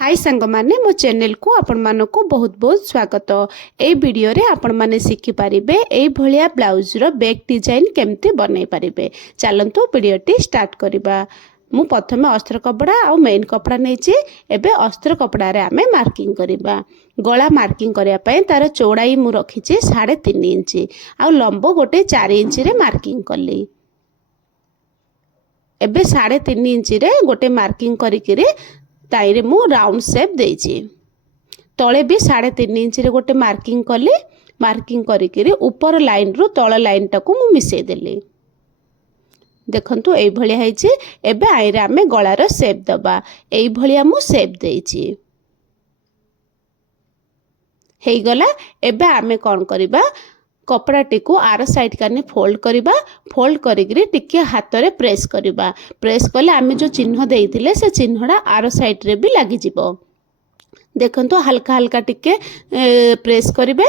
हाय सांग माने मो चैनल को आपण मानको बहुत बहुत स्वागत। ए वीडियो रे आपण माने शिखि पारिबे एई भलिया ब्लाउज रो बैक डिजाइन केमते बनै पारिबे। चलंतु वीडियो टी स्टार्ट करबा। मु प्रथमे अस्त्र कपड़ा आ मेन कपड़ा नेछि। एबे अस्त्र कपड़ा रे आमे मार्किंग करबा। गला मार्किंग करिया पय तार चौड़ाई मु रखिछि 3.5 इंच आ लंब गोटे 4 इंच रे मार्किंग करली। एबे 3.5 इंच रे गोटे मार्किंग करिकिरे ताइरे मु राउंड शेप देछि। तले भी 3.5 इंच रे गोटे मार्किंग कली। मार्किंग करिकिरे ऊपर लाइन रु तळ लाइन टाकू मु मिसै देली। देखंतु एई भलिया हैछि। एबे आइरे आमे गळार शेप दबा। एई भलिया मु शेप देछि। हेई गला। एबे आमे कोन करिबा कपड़ाटी को आर साइड काने फोल्ड करिबा। फोल्ड करिगिरे टिके हाथ रे प्रेस करिबा। प्रेस कले आमे जो चिन्ह देइथिले से चिन्हडा आर साइड रे भी लागि जिवो। देखंतु हल्का हल्का टिके प्रेस करिबे।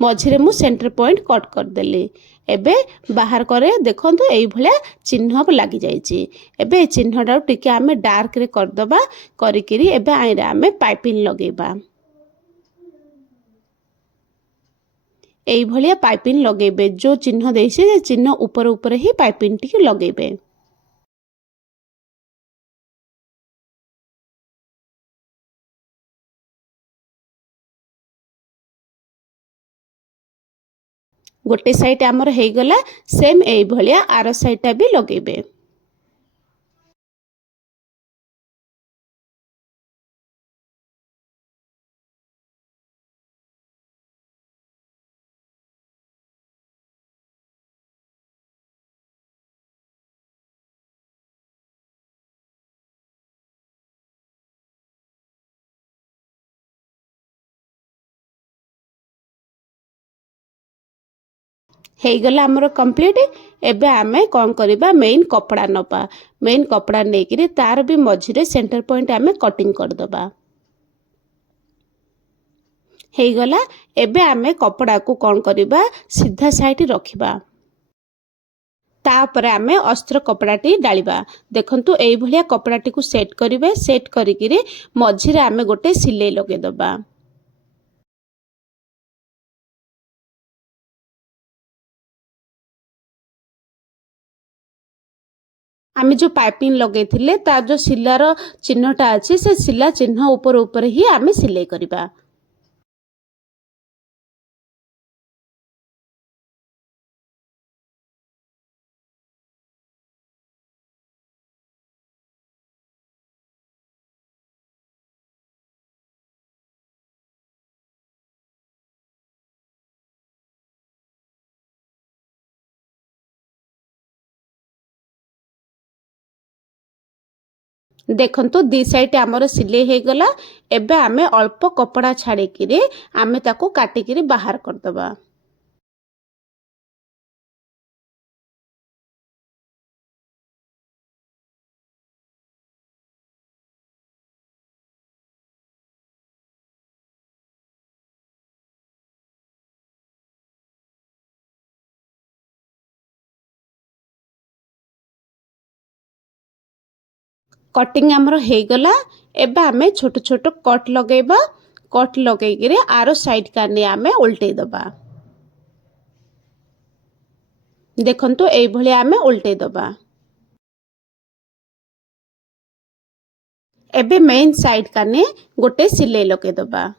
मझिरे मु सेंटर पॉइंट कट कर देली। एबे बाहर करे देखंतु एई भलिया चिन्ह लागि जाईची। एबे ए चिन्हडा टिके आमे डार्क रे कर दबा। करिकिरी एबे आइरे आमे पाइपिंग लगेबा। एई भलिया पाइपिंग लगेबे। जो चिन्ह देइसे जे चिन्ह ऊपर ऊपर ही पाइपिंग टी लगेबे। गोटे साइड आमर हेई गला। सेम एई भलिया आर साइड टा भी लगेबे। हेई गला हमरो कंप्लीट। एबे आमे कोन करिबा मेन कपड़ा नपा। मेन कपड़ा नेकिरे तार भी मझिरे सेंटर पॉइंट आमे कटिंग कर दबा। हेई गला। एबे आमे कपड़ा को कोन करिबा सीधा साइड रखिबा। तापरे आमे अस्त्र कपड़ाटी डालिबा। देखंतु एई भलिया कपड़ाटी को सेट करिवे। सेट करिकिरे मझिरे आमे गोटे सिलाई लगे दबा। आमे जो पाइपिंग लगे थिले ता जो सिलार चिन्हटा अछि से सिला चिन्ह ऊपर ऊपर ही आमे सिलाई करिबा। देखंतु दी साइड आमर सिलाई हे गला। एबे आमे अल्प कपड़ा छाड़ी किरे आमे ताको काटी किरे बाहर कर दबा। कटिंग आमर हे गला। एबे आमे छोट छोट कट लगेबा। कट लगेई किरे आरो साइड काने आमे उल्टे दबा। देखंतु एई भलिया आमे उल्टे दबा। एबे मेन साइड काने गोटे सिलाई लगे दबा।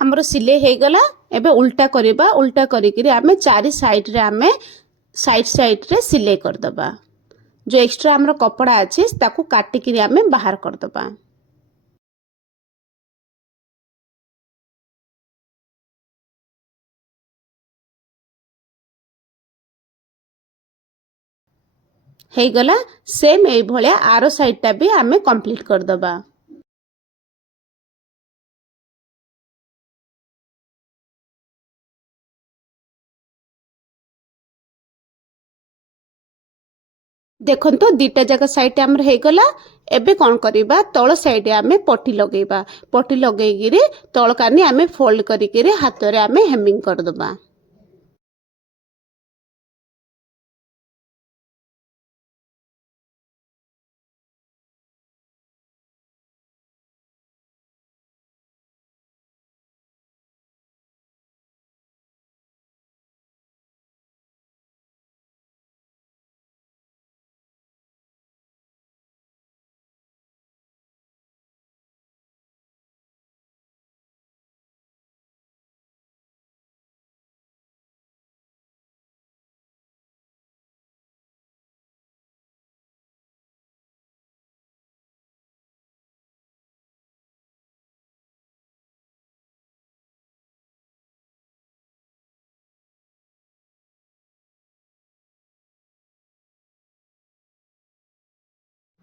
हमरो सिले हे गला। एबे उल्टा करिबा। उल्टा करिकिरे आमे चारि साइड रे आमे साइड साइड रे सिले कर दबा। जो एक्स्ट्रा हमरो कपड़ा अछि ताकू काटी किरे आमे बाहर कर दबा। हे गला। सेम एई भलिया आरो साइड टा भी आमे कंप्लीट कर दबा। देखो दीटा जाक साइड आमर हो गला। एबे कौन करिबा तल साइड आमे पट्टी लगेबा। पट्टी लगेगिरी तल कानी आमे फोल्ड करिकिरी हाथ रे आमे हेमिंग कर दबा।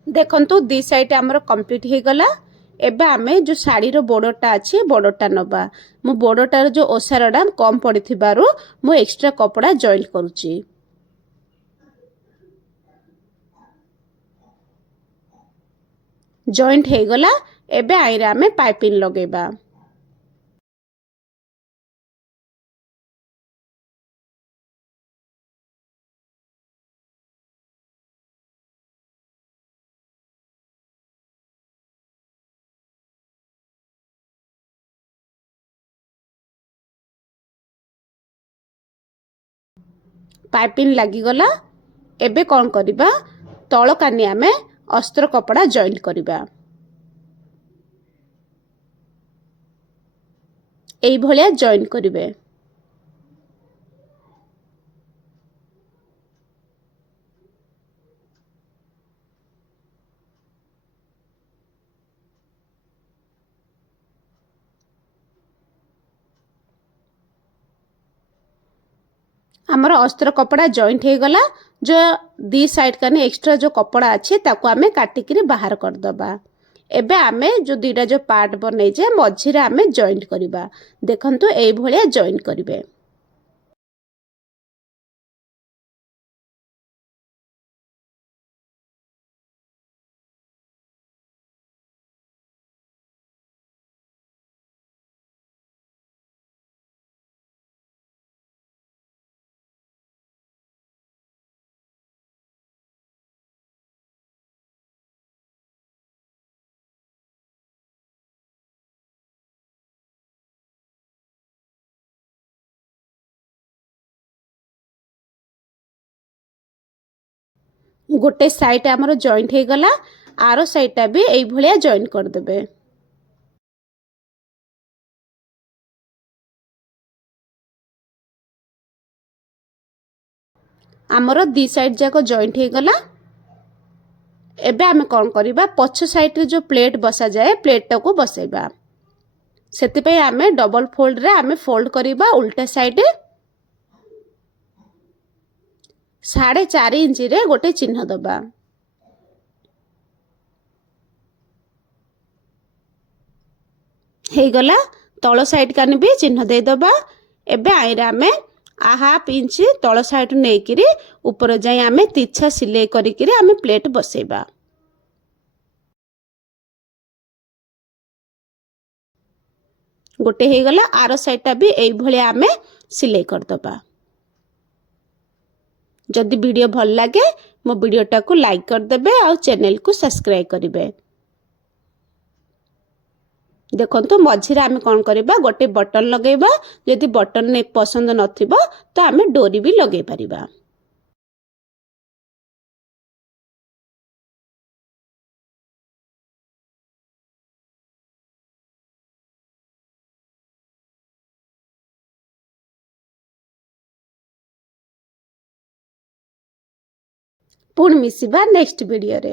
देखंतु दी साइड आमर कंप्लीट हो गला। एबे आमे जो साड़ी रो बॉर्डरटा अछि बॉर्डरटा नबा। मु बॉर्डरटार जो ओसारडा कम पड़िथिबारु मु एक्स्ट्रा कपड़ा जॉइंट करूची। जॉइंट हो गला। एबे आइरा आमे पाइपिंग लगेबा। पाइपिंग लगी गला। एबे कौन करिबा तଳ कानी आमे अस्त्र कपड़ा जॉइंट करिबा। एई भलिया जॉइंट करिवे। आमर अस्त्र कपड़ा जॉइंट हो गला। जो दी साइड कानी एक्स्ट्रा जो कपड़ा अच्छे ताको आमे काटिकिरी बाहर कर दबा। एबे आमे जो दीटा जो पार्ट बनै जे मझिरे आमे जॉइंट करिबा। देखंतु एई भलिया जॉइंट करिवे। गोटे साइड आमर जॉइंट हो गला। आरो साइडटा भी एई भलिया जॉइंट कर देबे। आमर दी साइड जाक जॉइंट हो गला। एबे आमे कौन करिबा पछ साइड रे जो प्लेट बसा जाए प्लेट टाको बसेबा। सेति पे आमे डबल फोल्ड रे आमे फोल्ड करिबा उल्टा साइड 4.5 इंच रे गोटे चिन्ह दबा। हे गला तଳ साइड कानी भी चिन्ह दे दबा। एबे आइरा आमे हाफ इंच तଳ साइड नेकिरी ऊपर जाई आमे तिछा सिलाई करिकिरी आमे प्लेट बसेबा। गोटे हे गला। आरो साइडटा भी एई भलिया आमे सिलाई कर दबा। जदि वीडियो भल लागे मो वीडियोटा को लाइक कर देबे और चैनल को सब्सक्राइब करिवे। देखंतु मझिरे आमे कोन करिबा गोटे बटन लगेबा। यदि बटन ने पसंद नथिबो तो आमे डोरी भी लगे परिबा। पुण मिसिबा नेक्स्ट वीडियो रे।